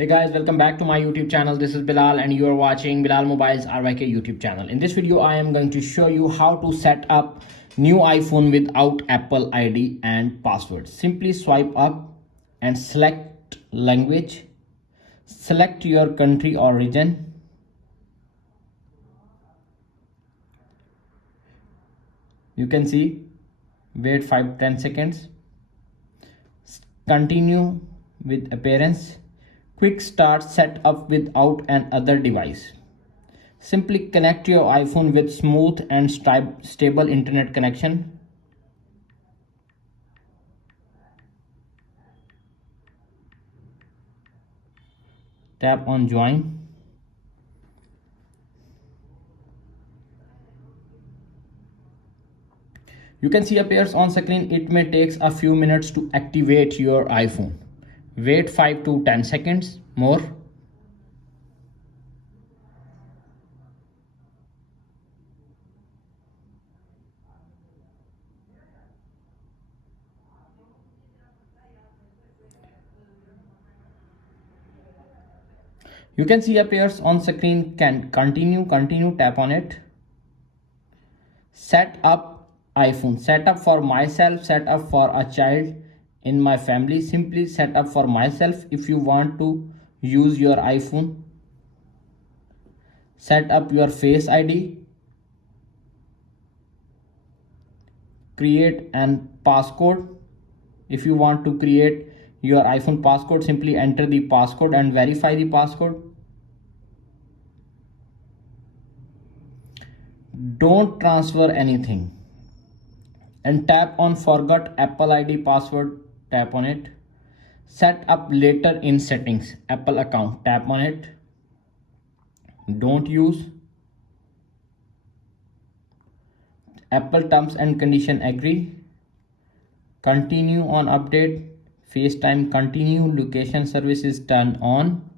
Hey guys, welcome back to my YouTube channel. This is Bilal and you are watching Bilal Mobiles RYK YouTube channel. In this video, I am going to show you how to set up new iPhone without Apple ID and password. Simply swipe up and select language. Select your country or region. You can see, wait 5-10 seconds. Continue with appearance. Quick start setup without an other device. Simply connect your iPhone with smooth and stable internet connection. Tap on join. You can see appears on screen. It may take a few minutes to activate your iPhone. Wait 5 to 10 seconds more. You can see appears on screen. Can continue, tap on it. Set up iPhone. Set up for myself, set up for a child in my family. Simply set up for myself. If you want to use your iPhone, set up your Face ID. Create an passcode. If you want to create your iPhone passcode, simply enter the passcode and verify the passcode. Don't transfer anything and tap on forgot Apple ID password. Tap on it. Set up later in settings. Apple account. Tap on it. Don't use. Apple terms and condition agree. Continue on update. FaceTime continue. Location services turn on.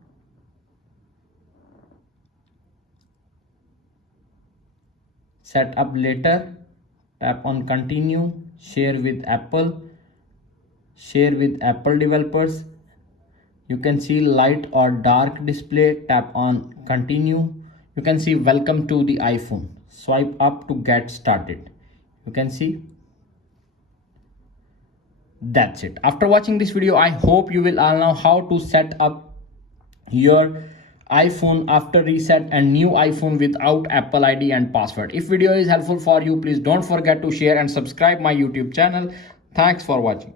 Set up later. Tap on continue. Share with Apple. Share with Apple developers. You can see light or dark display. Tap on continue. You can see welcome to the iPhone. Swipe up to get started. You can see. That's it. After watching this video, I hope you will all know how to set up your iPhone after reset and new iPhone without Apple ID and password. If video is helpful for you, please don't forget to share and subscribe my YouTube channel. Thanks for watching.